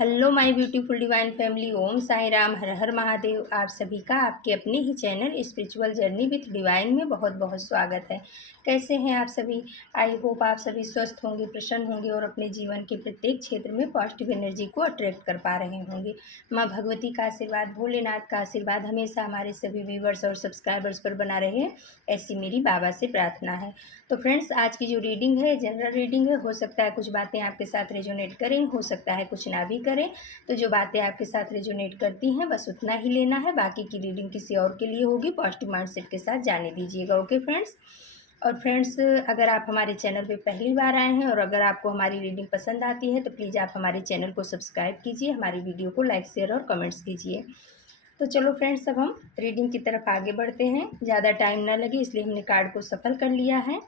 Hello my beautiful divine family, Om Sai Ram, Har Har Mahadev. आप सभी का आपके अपने ही channel spiritual journey with divine में बहुत बहुत स्वागत है। कैसे हैं आप सभी? आई होप आप सभी स्वस्थ होंगे, प्रसन्न होंगे और अपने जीवन के प्रत्येक क्षेत्र में पॉजिटिव एनर्जी को अट्रैक्ट कर पा रहे होंगे। माँ भगवती का आशीर्वाद, भोलेनाथ का आशीर्वाद हमेशा हमारे सभी व्यूवर्स और सब्सक्राइबर्स पर बना रहे, ऐसी मेरी बाबा से प्रार्थना है। तो फ्रेंड्स, आज की जो रीडिंग है जनरल रीडिंग है। हो सकता है कुछ बातें आपके साथ रेजोनेट करें, हो सकता है कुछ ना भी करें। तो जो बातें आपके साथ रेजोनेट करती हैं बस उतना ही लेना है, बाकी की रीडिंग किसी और के लिए होगी। पॉजिटिव माइंडसेट के साथ जाने दीजिएगा। Okay friends. और फ्रेंड्स, अगर आप हमारे चैनल पे पहली बार आए हैं और अगर आपको हमारी रीडिंग पसंद आती है तो प्लीज़ आप हमारे चैनल को सब्सक्राइब कीजिए, हमारी वीडियो को लाइक शेयर और कमेंट्स कीजिए। तो चलो फ्रेंड्स, अब हम रीडिंग की तरफ आगे बढ़ते हैं। ज़्यादा टाइम ना लगे इसलिए हमने कार्ड को सफल कर लिया है।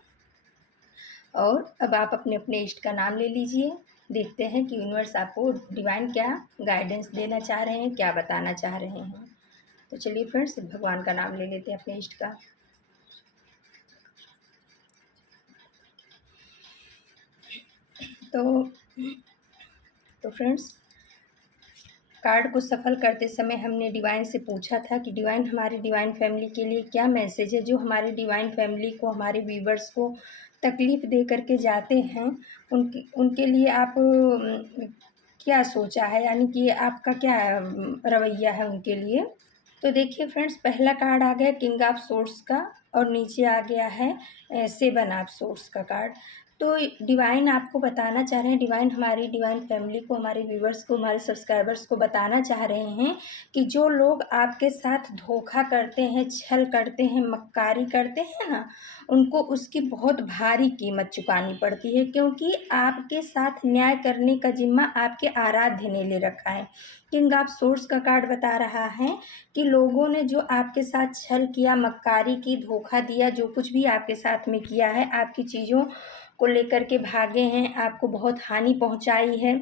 और अब आप अपने अपने इष्ट का नाम ले लीजिए। देखते हैं कि यूनिवर्स आपको डिवाइन क्या गाइडेंस देना चाह रहे हैं, क्या बताना चाह रहे हैं। तो चलिए फ्रेंड्स, भगवान का नाम ले लेते हैं अपने इष्ट का। तो फ्रेंड्स, कार्ड को सफल करते समय हमने डिवाइन से पूछा था कि डिवाइन, हमारी डिवाइन फैमिली के लिए क्या मैसेज है। जो हमारी डिवाइन फैमिली को, हमारे व्यूवर्स को तकलीफ़ दे करके जाते हैं, उनके लिए आप क्या सोचा है, यानी कि आपका क्या रवैया है उनके लिए। तो देखिए फ्रेंड्स, पहला कार्ड आ गया किंग ऑफ सोर्ड्स का और नीचे आ गया है सेवन ऑफ सोर्ड्स का कार्ड। तो डिवाइन आपको बताना चाह रहे हैं, डिवाइन हमारी डिवाइन फैमिली को, हमारे व्यूवर्स को, हमारे सब्सक्राइबर्स को बताना चाह रहे हैं कि जो लोग आपके साथ धोखा करते हैं, छल करते हैं, मक्कारी करते हैं ना, उनको उसकी बहुत भारी कीमत चुकानी पड़ती है, क्योंकि आपके साथ न्याय करने का जिम्मा आपके आराध्य ने ले रखा है। किंग ऑफ सोर्ड्स का कार्ड बता रहा है कि लोगों ने जो आपके साथ छल किया, मक्कारी की, धोखा दिया, जो कुछ भी आपके साथ में किया है, आपकी चीज़ों को लेकर के भागे हैं, आपको बहुत हानि पहुंचाई है,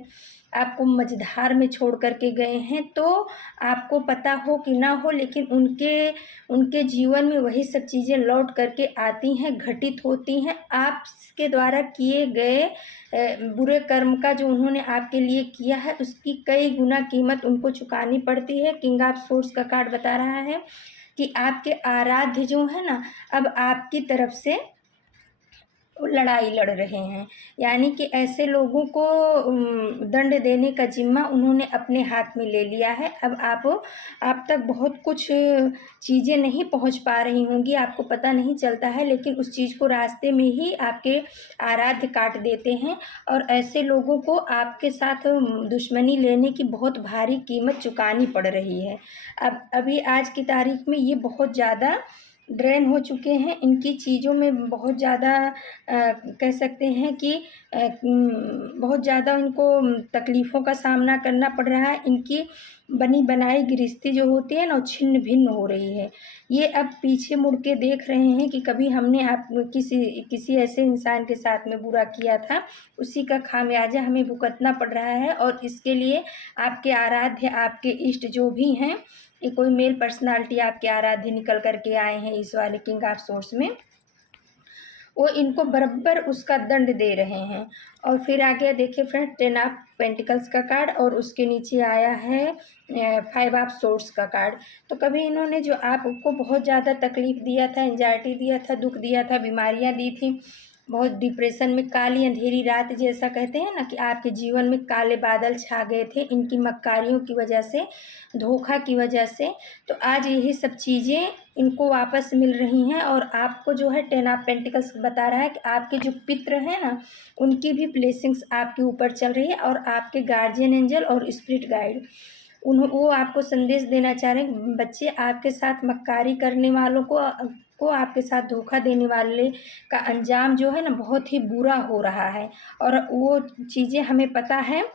आपको मझधार में छोड़ करके गए हैं, तो आपको पता हो कि ना हो, लेकिन उनके जीवन में वही सब चीज़ें लौट करके आती हैं, घटित होती हैं। आपके द्वारा किए गए बुरे कर्म का जो उन्होंने आपके लिए किया है, उसकी कई गुना कीमत उनको चुकानी पड़ती है। किंग ऑफ सोर्ड्स का कार्ड बता रहा है कि आपके आराध्य जो है ना, अब आपकी तरफ से लड़ाई लड़ रहे हैं, यानी कि ऐसे लोगों को दंड देने का जिम्मा उन्होंने अपने हाथ में ले लिया है। अब आप तक बहुत कुछ चीज़ें नहीं पहुंच पा रही होंगी, आपको पता नहीं चलता है, लेकिन उस चीज़ को रास्ते में ही आपके आराध्य काट देते हैं और ऐसे लोगों को आपके साथ दुश्मनी लेने की बहुत भारी कीमत चुकानी पड़ रही है। अब अभी आज की तारीख में ये बहुत ज़्यादा ड्रेन हो चुके हैं, इनकी चीज़ों में बहुत ज़्यादा कह सकते हैं कि बहुत ज़्यादा इनको तकलीफ़ों का सामना करना पड़ रहा है। इनकी बनी बनाई गृहस्थी जो होती है ना, वो छिन्न भिन्न हो रही है। ये अब पीछे मुड़ के देख रहे हैं कि कभी हमने आप किसी ऐसे इंसान के साथ में बुरा किया था, उसी का खामियाजा हमें भुगतना पड़ रहा है। और इसके लिए आपके आराध्य, आपके इष्ट जो भी हैं, ये कोई मेल पर्सनालिटी आपके आराध्य निकल करके आए हैं इस वाले किंग ऑफ सोर्स में, वो इनको बराबर उसका दंड दे रहे हैं। और फिर आ गया, देखिए फ्रेंड, टेन ऑफ पेंटिकल्स का कार्ड और उसके नीचे आया है फाइव ऑफ सोर्ड्स का कार्ड। तो कभी इन्होंने जो आपको बहुत ज़्यादा तकलीफ़ दिया था, एंजाइटी दिया था, दुख दिया था, बीमारियां दी थी, बहुत डिप्रेशन में, काली अंधेरी रात जैसा कहते हैं ना, कि आपके जीवन में काले बादल छा गए थे इनकी मक्कारियों की वजह से, धोखा की वजह से। तो आज यही सब चीज़ें इनको वापस मिल रही हैं। और आपको जो है टेन ऑफ पेंटिकल्स बता रहा है कि आपके जो पित्र हैं ना, उनकी भी ब्लेसिंग्स आपके ऊपर चल रही है। और आपके गार्जियन एंजल और स्पिरिट गाइड वो आपको संदेश देना चाह रहे हैं, बच्चे, आपके साथ मक्कारी करने वालों को आपके साथ धोखा देने वाले का अंजाम जो है ना, बहुत ही बुरा हो रहा है। और वो चीज़ें हमें पता है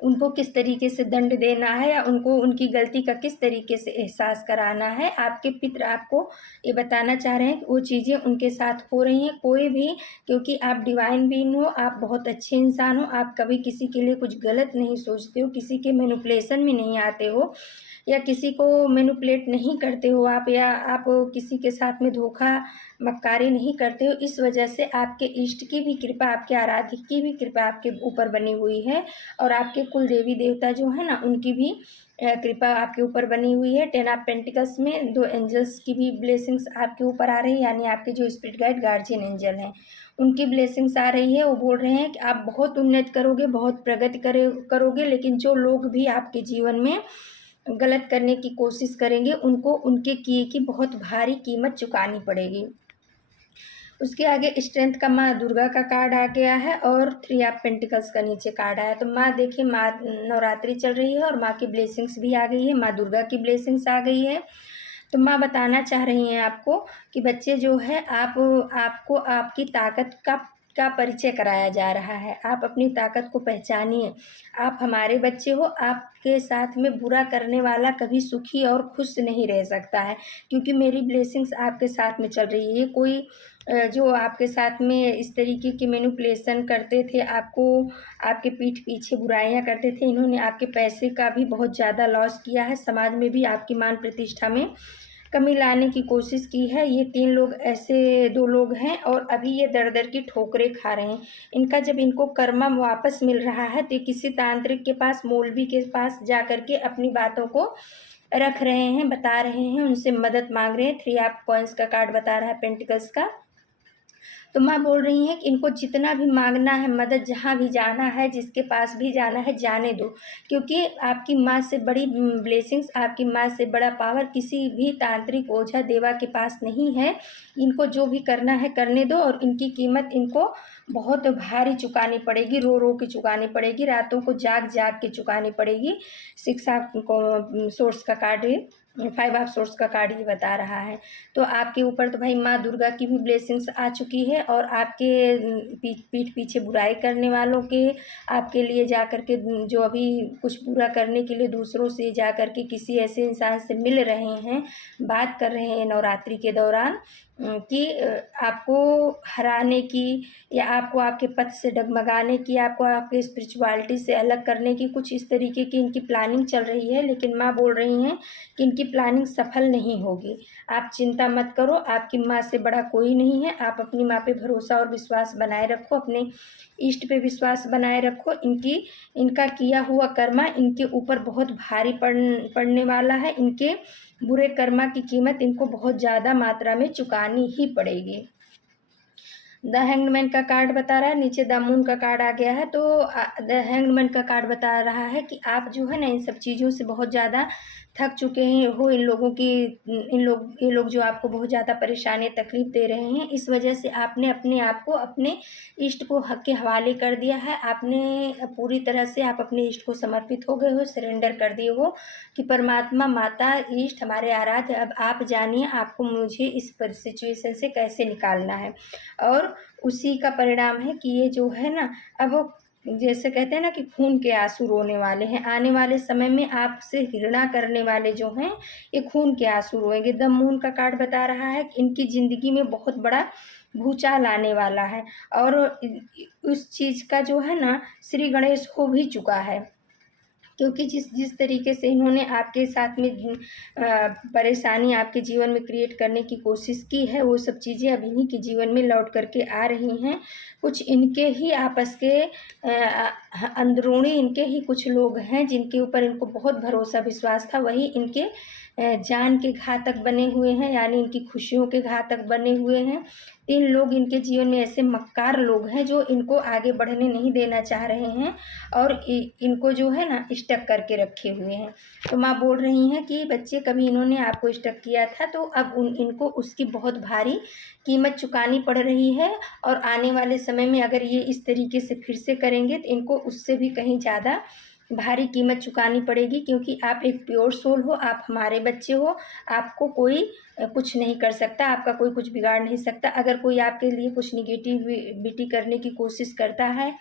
उनको किस तरीके से दंड देना है, या उनको उनकी गलती का किस तरीके से एहसास कराना है। आपके पितर आपको ये बताना चाह रहे हैं कि वो चीज़ें उनके साथ हो रही हैं। कोई भी, क्योंकि आप डिवाइन बीइंग हो, आप बहुत अच्छे इंसान हो, आप कभी किसी के लिए कुछ गलत नहीं सोचते हो, किसी के मैनिपुलेशन में नहीं आते हो, या किसी को मैनिपुलेट नहीं करते हो आप, या आप किसी के साथ में धोखा मक्कारी नहीं करते हो, इस वजह से आपके इष्ट की भी कृपा, आपके आराध्य की भी कृपा आपके ऊपर बनी हुई है, और आपके कुल देवी देवता जो है ना उनकी भी कृपा आपके ऊपर बनी हुई है। 10 ऑफ पेंटिकल्स में 2 एंजल्स की भी ब्लेसिंग्स आपके ऊपर आ रही है, यानी आपके जो स्पिरिट गाइड गार्जियन एंजल हैं उनकी ब्लेसिंग्स आ रही है। वो बोल रहे हैं कि आप बहुत उन्नति करोगे, बहुत प्रगति करोगे, लेकिन जो लोग भी आपके जीवन में गलत करने की कोशिश करेंगे उनको उनके किए की बहुत भारी कीमत चुकानी पड़ेगी। उसके आगे स्ट्रेंथ का माँ दुर्गा का कार्ड आ गया है, और 3 ऑफ पेंटिकल्स का नीचे कार्ड आया। तो माँ देखिए, माँ नवरात्रि चल रही है और माँ की ब्लेसिंग्स भी आ गई है, माँ दुर्गा की ब्लेसिंग्स आ गई है। तो माँ बताना चाह रही हैं आपको कि बच्चे जो है आपको आपकी ताकत का परिचय कराया जा रहा है। आप अपनी ताकत को पहचानिए। आप हमारे बच्चे हो, आपके साथ में बुरा करने वाला कभी सुखी और खुश नहीं रह सकता है, क्योंकि मेरी ब्लेसिंग्स आपके साथ में चल रही है। ये कोई जो आपके साथ में इस तरीके की मैनिपुलेशन करते थे, आपको आपके पीठ पीछे बुराइयां करते थे, इन्होंने आपके पैसे का भी बहुत ज़्यादा लॉस किया है, समाज में भी आपकी मान प्रतिष्ठा में कमी लाने की कोशिश की है। ये 3 लोग ऐसे 2 लोग हैं, और अभी ये दर-दर की ठोकरें खा रहे हैं। इनका जब इनको कर्मा वापस मिल रहा है तो ये किसी तांत्रिक के पास, मौलवी के पास जा कर के अपनी बातों को रख रहे हैं, बता रहे हैं, उनसे मदद मांग रहे हैं। 3 ऑफ कॉइन्स का कार्ड बता रहा है पेंटिकल्स का। तो माँ बोल रही हैं कि इनको जितना भी मांगना है मदद, जहाँ भी जाना है, जिसके पास भी जाना है, जाने दो, क्योंकि आपकी माँ से बड़ी ब्लेसिंग्स, आपकी माँ से बड़ा पावर किसी भी तांत्रिक ओझा देवा के पास नहीं है। इनको जो भी करना है करने दो, और इनकी कीमत इनको बहुत भारी चुकानी पड़ेगी, रो रो के चुकानी पड़ेगी, रातों को जाग जाग के चुकानी पड़ेगी। 6 ऑफ सोर्स का कार्ड, 5 ऑफ सोर्स का कार्ड ये बता रहा है। तो आपके ऊपर तो भाई माँ दुर्गा की भी ब्लेसिंग्स आ चुकी है, और आपके पीठ पीछे बुराई करने वालों के, आपके लिए जा कर के जो अभी कुछ बुरा करने के लिए दूसरों से जा कर के किसी ऐसे इंसान से मिल रहे हैं, बात कर रहे हैं नवरात्रि के दौरान, कि आपको हराने की, या आपको आपके पथ से डगमगाने की, आपको आपके स्पिरिचुअलिटी से अलग करने की, कुछ इस तरीके की इनकी प्लानिंग चल रही है। लेकिन माँ बोल रही हैं कि इनकी प्लानिंग सफल नहीं होगी। आप चिंता मत करो, आपकी माँ से बड़ा कोई नहीं है। आप अपनी माँ पे भरोसा और विश्वास बनाए रखो, अपने इष्ट पे विश्वास बनाए रखो। इनका किया हुआ कर्मा इनके ऊपर बहुत भारी पड़ने वाला है। इनके बुरे कर्मा की कीमत इनको बहुत ज़्यादा मात्रा में चुकानी ही पड़ेगी। द हैंग्ड का कार्ड बता रहा है, नीचे द मून का कार्ड आ गया है। तो द हैंग्ड का कार्ड बता रहा है कि आप जो है ना इन सब चीज़ों से बहुत ज़्यादा थक चुके हैं हो। ये लोग जो आपको बहुत ज़्यादा परेशानी तकलीफ दे रहे हैं, इस वजह से आपने अपने आप को, अपने इष्ट को हक के हवाले कर दिया है। आपने पूरी तरह से आप अपने इष्ट को समर्पित हो गए हो, सरेंडर कर दिए हो कि परमात्मा, माता, इष्ट, हमारे आराध्य, अब आप जानिए आपको मुझे इस सिचुएशन से कैसे निकालना है। और उसी का परिणाम है कि ये जो है ना, अब जैसे कहते हैं ना कि खून के आंसू रोने वाले हैं। आने वाले समय में आपसे घृणा करने वाले जो हैं, ये खून के आंसू रोएंगे। द मून का कार्ड बता रहा है कि इनकी ज़िंदगी में बहुत बड़ा भूचाल आने वाला है, और उस चीज़ का जो है ना श्री गणेश हो भी चुका है, क्योंकि जिस तरीके से इन्होंने आपके साथ में परेशानी आपके जीवन में क्रिएट करने की कोशिश की है, वो सब चीज़ें अब इन्हीं के जीवन में लौट करके आ रही हैं। कुछ इनके ही आपस के अंदरूनी इनके ही कुछ लोग हैं जिनके ऊपर इनको बहुत भरोसा विश्वास था, वही इनके जान के घातक बने हुए हैं, यानी इनकी खुशियों के घातक बने हुए हैं। 3 लोग इनके जीवन में ऐसे मक्कार लोग हैं जो इनको आगे बढ़ने नहीं देना चाह रहे हैं, और इनको जो है ना स्टक करके रखे हुए हैं। तो माँ बोल रही हैं कि बच्चे, कभी इन्होंने आपको स्टक किया था, तो अब इनको उसकी बहुत भारी कीमत चुकानी पड़ रही है, और आने वाले समय में अगर ये इस तरीके से फिर से करेंगे तो इनको उससे भी कहीं ज़्यादा भारी कीमत चुकानी पड़ेगी, क्योंकि आप एक प्योर सोल हो, आप हमारे बच्चे हो। आपको कोई कुछ नहीं कर सकता, आपका कोई कुछ बिगाड़ नहीं सकता। अगर कोई आपके लिए कुछ निगेटिविटी करने की कोशिश करता है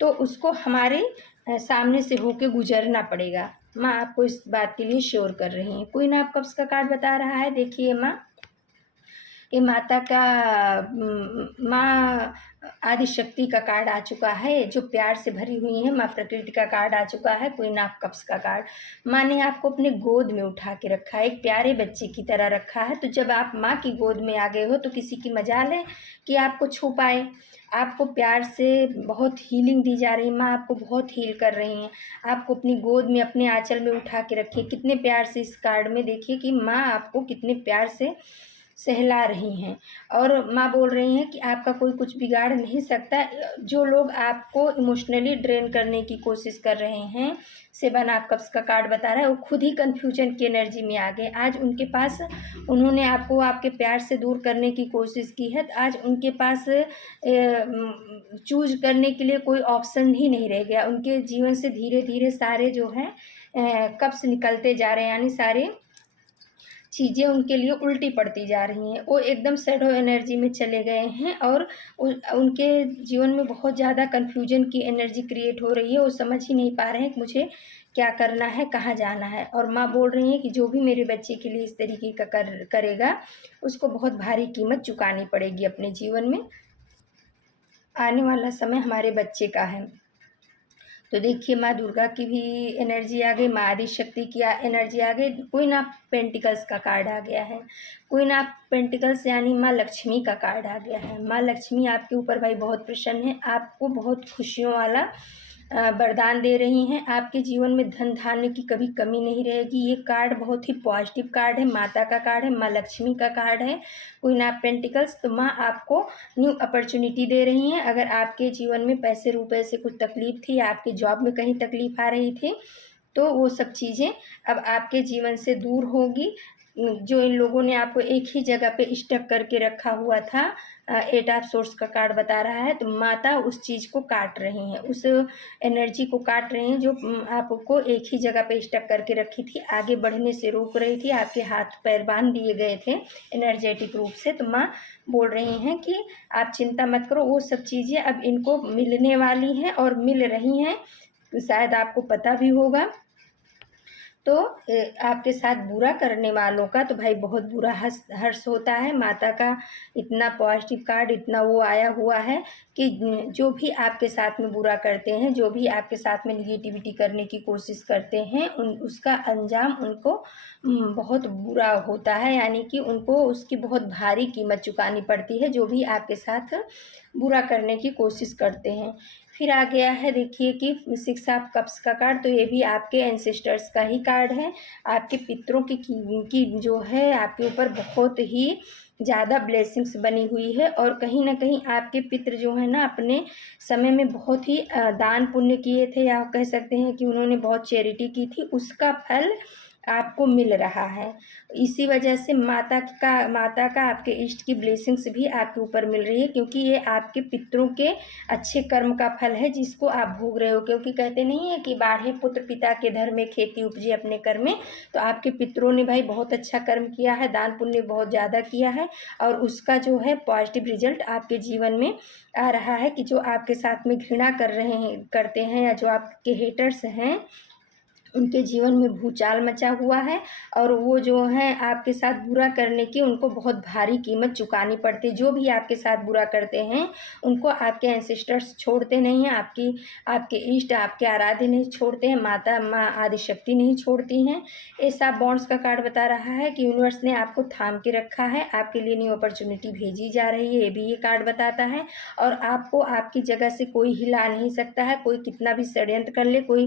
तो उसको हमारे सामने से होके गुजरना पड़ेगा। माँ आपको इस बात के लिए श्योर कर रही हैं। क्वीन ऑफ कप्स का कार्ड बता रहा है, देखिए माँ, ये माता का माँ आदिशक्ति का कार्ड आ चुका है, जो प्यार से भरी हुई है। माँ प्रकृति का कार्ड आ चुका है, क्वीन ऑफ कप्स का कार्ड। माँ ने आपको अपने गोद में उठा के रखा है, एक प्यारे बच्चे की तरह रखा है। तो जब आप माँ की गोद में आ गए हो तो किसी की मजाल है कि आपको छू पाए। आपको प्यार से बहुत हीलिंग दी जा रही है, माँ आपको बहुत हील कर रही हैं। आपको अपनी गोद में, अपने आंचल में उठा के रखिए। कितने प्यार से इस कार्ड में देखिए कि माँ आपको कितने प्यार से सहला रही हैं। और माँ बोल रही हैं कि आपका कोई कुछ बिगाड़ नहीं सकता। जो लोग आपको इमोशनली ड्रेन करने की कोशिश कर रहे हैं, 7 ऑफ कप्स का कार्ड बता रहा है, वो खुद ही कन्फ्यूजन की एनर्जी में आ गए। आज उनके पास, उन्होंने आपको आपके प्यार से दूर करने की कोशिश की है। आज उनके पास चूज करने के लिए कोई ऑप्शन ही नहीं रह गया। उनके जीवन से धीरे धीरे सारे जो हैं कप्स निकलते जा रहे हैं, यानी सारे चीज़ें उनके लिए उल्टी पड़ती जा रही हैं। वो एकदम शैडो एनर्जी में चले गए हैं और उनके जीवन में बहुत ज़्यादा कन्फ्यूजन की एनर्जी क्रिएट हो रही है। वो समझ ही नहीं पा रहे हैं कि मुझे क्या करना है, कहाँ जाना है। और माँ बोल रही हैं कि जो भी मेरे बच्चे के लिए इस तरीके का करेगा, उसको बहुत भारी कीमत चुकानी पड़ेगी अपने जीवन में। आने वाला समय हमारे बच्चे का है। तो देखिए, माँ दुर्गा की भी एनर्जी आ गई, माँ आदिशक्ति की एनर्जी आ गई। क्वीन ऑफ पेंटिकल्स का कार्ड आ गया है। क्वीन ऑफ पेंटिकल्स यानी माँ लक्ष्मी का कार्ड आ गया है। माँ लक्ष्मी आपके ऊपर भाई बहुत प्रसन्न है, आपको बहुत खुशियों वाला वरदान दे रही हैं। आपके जीवन में धन धान्य की कभी कमी नहीं रहेगी। ये कार्ड बहुत ही पॉजिटिव कार्ड है, माता का कार्ड है, माँ लक्ष्मी का कार्ड है, क्वीन ऑफ पेंटिकल्स। तो माँ आपको न्यू अपॉर्चुनिटी दे रही हैं। अगर आपके जीवन में पैसे रुपए से कुछ तकलीफ थी, आपके जॉब में कहीं तकलीफ आ रही थी, तो वो सब चीज़ें अब आपके जीवन से दूर होगी। जो इन लोगों ने आपको एक ही जगह पे स्टक करके रखा हुआ था, 8 ऑफ सोर्स का कार्ड बता रहा है। तो माता उस चीज़ को काट रही हैं, उस एनर्जी को काट रही हैं जो आपको एक ही जगह पे स्टक करके रखी थी, आगे बढ़ने से रोक रही थी, आपके हाथ पैर बांध दिए गए थे एनर्जेटिक रूप से। तो माँ बोल रही हैं कि आप चिंता मत करो, वो सब चीज़ें अब इनको मिलने वाली हैं और मिल रही हैं। शायद आपको पता भी होगा। तो आपके साथ बुरा करने वालों का तो भाई बहुत बुरा हर्ष होता है। माता का इतना पॉजिटिव कार्ड, इतना वो आया हुआ है कि जो भी आपके साथ में बुरा करते हैं, जो भी आपके साथ में निगेटिविटी करने की कोशिश करते हैं, उसका अंजाम उनको बहुत बुरा होता है। यानी कि उनको उसकी बहुत भारी कीमत चुकानी पड़ती है, जो भी आपके साथ बुरा करने की कोशिश करते हैं। फिर आ गया है देखिए कि 6 ऑफ कप्स का कार्ड। तो ये भी आपके एंसेस्टर्स का ही कार्ड है। आपके पितरों की जो है आपके ऊपर बहुत ही ज़्यादा ब्लेसिंग्स बनी हुई है। और कहीं ना कहीं आपके पितर जो है ना, अपने समय में बहुत ही दान पुण्य किए थे, या कह सकते हैं कि उन्होंने बहुत चैरिटी की थी, उसका फल आपको मिल रहा है। इसी वजह से माता का आपके इष्ट की ब्लेसिंग्स भी आपके ऊपर मिल रही है, क्योंकि ये आपके पितरों के अच्छे कर्म का फल है जिसको आप भोग रहे हो। क्योंकि कहते नहीं है कि बाढ़े पुत्र पिता के धर्म में, खेती उपजे अपने कर्म में। तो आपके पितरों ने भाई बहुत अच्छा कर्म किया है, दान पुण्य बहुत ज़्यादा किया है, और उसका जो है पॉजिटिव रिजल्ट आपके जीवन में आ रहा है। कि जो आपके साथ में घृणा करते हैं, या जो आपके हेटर्स हैं, उनके जीवन में भूचाल मचा हुआ है। और वो जो हैं आपके साथ बुरा करने की, उनको बहुत भारी कीमत चुकानी पड़ती है। जो भी आपके साथ बुरा करते हैं, उनको आपके एंसेस्टर्स छोड़ते नहीं हैं, आपके इष्ट, आपके आराध्य नहीं छोड़ते हैं, माँ आदिशक्ति नहीं छोड़ती हैं। ऐसा बॉन्ड्स का कार्ड बता रहा है कि यूनिवर्स ने आपको थाम के रखा है, आपके लिए न्यू अपॉर्चुनिटी भेजी जा रही है, ये भी ये कार्ड बताता है। और आपको आपकी जगह से कोई हिला नहीं सकता है। कोई कितना भी षड्यंत्र कर ले, कोई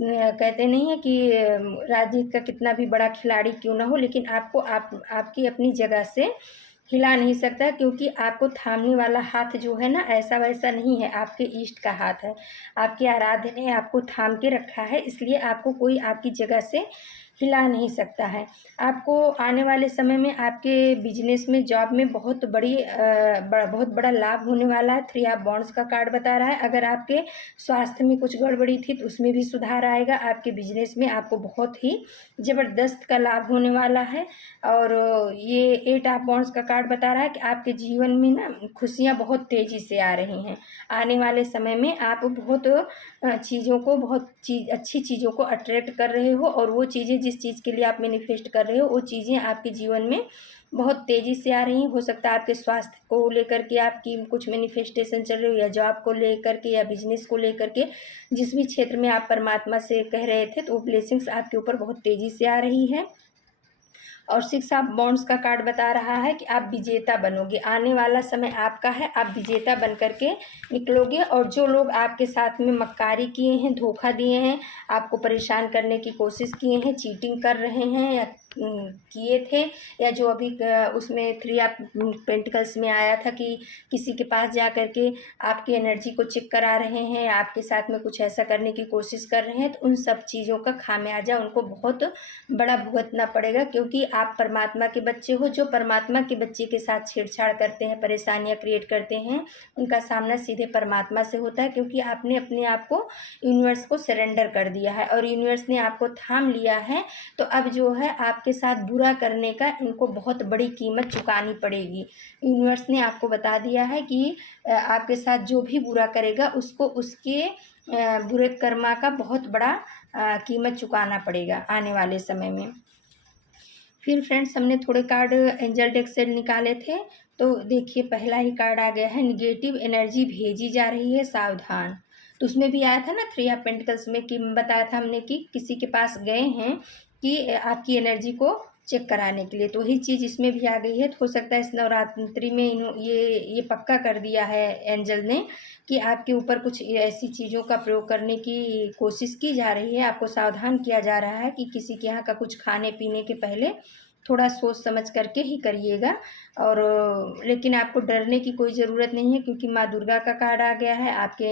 कहते नहीं है कि राजनीति का कितना भी बड़ा खिलाड़ी क्यों ना हो, लेकिन आपको आपकी अपनी जगह से हिला नहीं सकता। क्योंकि आपको थामने वाला हाथ जो है ना, ऐसा वैसा नहीं है, आपके इष्ट का हाथ है। आपके आराध्य ने आपको थाम के रखा है, इसलिए आपको कोई आपकी जगह से हिला नहीं सकता है। आपको आने वाले समय में आपके बिजनेस में, जॉब में बहुत बड़ा लाभ होने वाला है। 3 ऑफ बॉन्ड्स का कार्ड बता रहा है। अगर आपके स्वास्थ्य में कुछ गड़बड़ी थी तो उसमें भी सुधार आएगा। आपके बिजनेस में आपको बहुत ही ज़बरदस्त का लाभ होने वाला है। और ये 8 ऑफ बॉन्ड्स का कार्ड बता रहा है कि आपके जीवन में ना खुशियाँ बहुत तेज़ी से आ रही हैं। आने वाले समय में आप बहुत चीज़ों को, अच्छी चीज़ों को अट्रैक्ट कर रहे हो, और वो चीज़ें जिस चीज़ के लिए आप मैनिफेस्ट कर रहे हो वो चीज़ें आपके जीवन में बहुत तेज़ी से आ रही हैं। हो सकता है आपके स्वास्थ्य को लेकर के आपकी कुछ मैनिफेस्टेशन चल रही हो, या जॉब को लेकर के, या बिजनेस को लेकर के, जिस भी क्षेत्र में आप परमात्मा से कह रहे थे, तो वो ब्लेसिंग्स आपके ऊपर बहुत तेज़ी से आ रही है। और 6 ऑफ बॉन्ड्स का कार्ड बता रहा है कि आप विजेता बनोगे। आने वाला समय आपका है, आप विजेता बन कर के निकलोगे। और जो लोग आपके साथ में मक्कारी किए हैं, धोखा दिए हैं, आपको परेशान करने की कोशिश किए हैं, चीटिंग कर रहे हैं या किए थे, या जो अभी उसमें 3 ऑफ पेंटिकल्स में आया था कि किसी के पास जा कर के आपकी एनर्जी को चेक करा रहे हैं, आपके साथ में कुछ ऐसा करने की कोशिश कर रहे हैं, तो उन सब चीज़ों का खामियाजा उनको बहुत बड़ा भुगतना पड़ेगा। क्योंकि आप परमात्मा के बच्चे हो। जो परमात्मा के बच्चे के साथ छेड़छाड़ करते हैं, परेशानियां क्रिएट करते हैं, उनका सामना सीधे परमात्मा से होता है। क्योंकि आपने अपने आप को यूनिवर्स को सरेंडर कर दिया है और यूनिवर्स ने आपको थाम लिया है। तो अब जो है आपके साथ बुरा करने का इनको बहुत बड़ी कीमत चुकानी पड़ेगी। यूनिवर्स ने आपको बता दिया है कि आपके साथ जो भी बुरा करेगा उसको उसके बुरे कर्मा का बहुत बड़ा कीमत चुकाना पड़ेगा आने वाले समय में। फिर फ्रेंड्स हमने थोड़े कार्ड एंजल डेक से निकाले थे, तो देखिए पहला ही कार्ड आ गया है, निगेटिव एनर्जी भेजी जा रही है, सावधान। तो उसमें भी आया था ना 3 ऑफ पेंटिकल्स में कि बताया था हमने कि किसी के पास गए हैं कि आपकी एनर्जी को चेक कराने के लिए, तो वही चीज़ इसमें भी आ गई है। तो हो सकता है इस नवरात्रि में ये पक्का कर दिया है एंजल ने कि आपके ऊपर कुछ ऐसी चीज़ों का प्रयोग करने की कोशिश की जा रही है। आपको सावधान किया जा रहा है कि किसी के यहाँ का कुछ खाने पीने के पहले थोड़ा सोच समझ करके ही करिएगा। और लेकिन आपको डरने की कोई ज़रूरत नहीं है, क्योंकि माँ दुर्गा का कार्ड आ गया है, आपके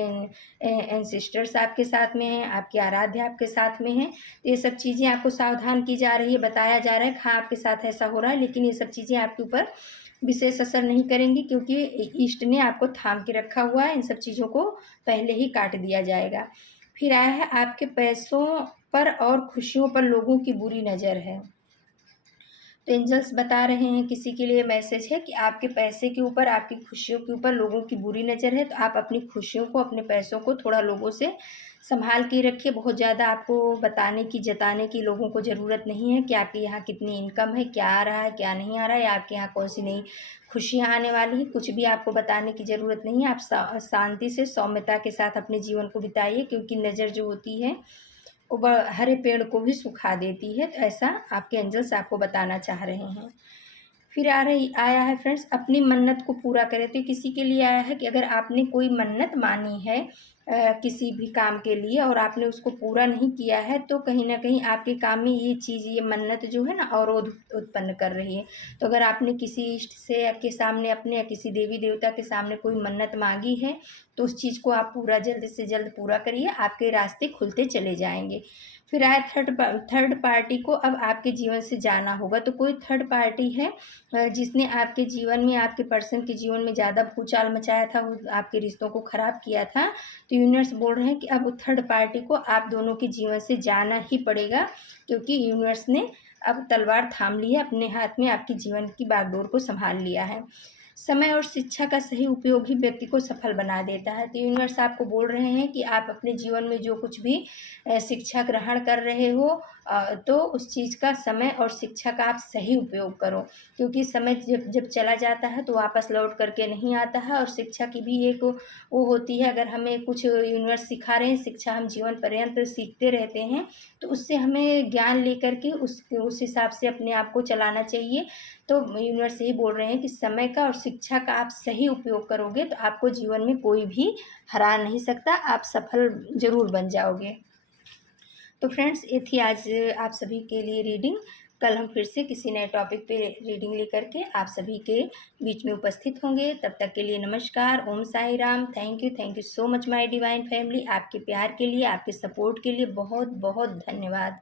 एंसेस्टर्स आपके साथ में हैं, आपके आराध्य आपके साथ में हैं। तो ये सब चीज़ें आपको सावधान की जा रही है, बताया जा रहा है हाँ आपके साथ ऐसा हो रहा है, लेकिन ये सब चीज़ें आपके ऊपर विशेष असर नहीं करेंगी, क्योंकि ईष्ट ने आपको थाम के रखा हुआ है। इन सब चीज़ों को पहले ही काट दिया जाएगा। फिर आया है आपके पैसों पर और खुशियों पर लोगों की बुरी नज़र है। तो एंजल्स बता रहे हैं, किसी के लिए मैसेज है कि आपके पैसे के ऊपर, आपकी खुशियों के ऊपर लोगों की बुरी नज़र है। तो आप अपनी खुशियों को, अपने पैसों को थोड़ा लोगों से संभाल के रखिए। बहुत ज़्यादा आपको बताने की, जताने की लोगों को ज़रूरत नहीं है कि आपके यहाँ कितनी इनकम है, क्या आ रहा है, क्या नहीं आ रहा है, या आपके यहाँ कौन सी नई खुशियाँ आने वाली हैं। कुछ भी आपको बताने की ज़रूरत नहीं है। आप शांति से, सौम्यता के साथ अपने जीवन को बिताइए, क्योंकि नज़र जो होती है वो हरे पेड़ को भी सुखा देती है। तो ऐसा आपके एंजल्स आपको बताना चाह रहे हैं। फिर आया है फ्रेंड्स, अपनी मन्नत को पूरा करें। तो किसी के लिए आया है कि अगर आपने कोई मन्नत मानी है किसी भी काम के लिए और आपने उसको पूरा नहीं किया है, तो कहीं ना कहीं आपके काम में ये चीज़, ये मन्नत जो है ना, अवरोध उत्पन्न कर रही है। तो अगर आपने किसी इष्ट से के सामने, अपने या किसी देवी देवता के सामने कोई मन्नत मांगी है, तो उस चीज़ को आप पूरा, जल्द से जल्द पूरा करिए, आपके रास्ते खुलते चले जाएंगे। फिर आया थर्ड पार्टी को अब आपके जीवन से जाना होगा। तो कोई थर्ड पार्टी है जिसने आपके जीवन में, आपके पर्सन के जीवन में ज़्यादा भूचाल मचाया था, आपके रिश्तों को ख़राब किया था। तो यूनिवर्स बोल रहे हैं कि अब थर्ड पार्टी को आप दोनों के जीवन से जाना ही पड़ेगा, क्योंकि यूनिवर्स ने अब तलवार थाम ली है अपने हाथ में, आपके जीवन की बागडोर को संभाल लिया है। समय और शिक्षा का सही उपयोग ही व्यक्ति को सफल बना देता है। तो यूनिवर्स आपको बोल रहे हैं कि आप अपने जीवन में जो कुछ भी शिक्षा ग्रहण कर रहे हो, तो उस चीज़ का, समय और शिक्षा का आप सही उपयोग करो। क्योंकि समय जब जब चला जाता है तो वापस लौट करके नहीं आता है। और शिक्षा की भी एक वो होती है, अगर हमें कुछ यूनिवर्स सिखा रहे हैं, शिक्षा हम जीवन पर्यंत सीखते रहते हैं, तो उससे हमें ज्ञान लेकर के उस हिसाब से अपने आप को चलाना चाहिए। तो यूनिवर्स यही बोल रहे हैं कि समय का और शिक्षा का आप सही उपयोग करोगे तो आपको जीवन में कोई भी हरा नहीं सकता, आप सफल ज़रूर बन जाओगे। तो फ्रेंड्स, ये थी आज आप सभी के लिए रीडिंग। कल हम फिर से किसी नए टॉपिक पे रीडिंग लेकर के आप सभी के बीच में उपस्थित होंगे। तब तक के लिए नमस्कार, Om Sai Ram. Thank you so much my divine family. आपके प्यार के लिए, आपके सपोर्ट के लिए बहुत बहुत धन्यवाद।